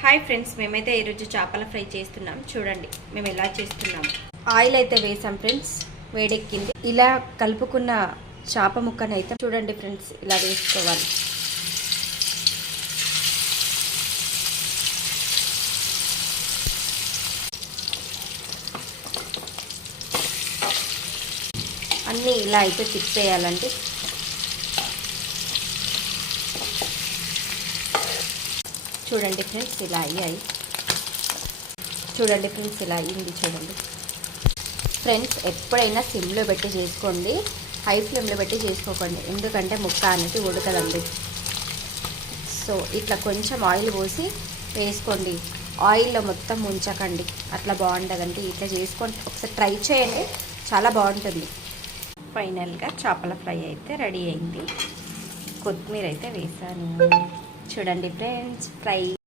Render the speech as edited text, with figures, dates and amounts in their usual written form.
Hi friends, మేమైతే ఈరోజు చేపల ఫ్రై చేస్తున్నాం. చూడండి మేము ఎలా చేస్తున్నాము. ఆయిల్ అయితే వేసాం ఫ్రెండ్స్, వేడెక్కింది. ఇలా కలుపుకున్న చేప ముక్కనైతే చూడండి ఫ్రెండ్స్, ఇలా వేసుకోవాలి. అన్నీ ఇలా అయితే తిప్పేయాలండి. చూడండి ఫ్రెండ్స్, ఇలా అయ్యాయి. చూడండి ఫ్రెండ్స్, ఇలా అయ్యింది. చూడండి ఫ్రెండ్స్, ఎప్పుడైనా సిమ్లో పెట్టి చేసుకోండి, హై ఫ్లేమ్లో పెట్టి చేసుకోకండి, ఎందుకంటే ముక్క అనేది ఉడకదండి. సో ఇట్లా కొంచెం ఆయిల్ పోసి వేసుకోండి, ఆయిల్లో మొత్తం ఉంచకండి, అట్లా బాగుంటుందండి. ఇట్లా చేసుకోండి, ఒకసారి ట్రై చేయండి, చాలా బాగుంటుంది. ఫైనల్గా చేపల ఫ్రై అయితే రెడీ అయింది. కొత్తిమీర అయితే వేసాను. చూడండి ఫ్రెండ్స్, ఫ్రై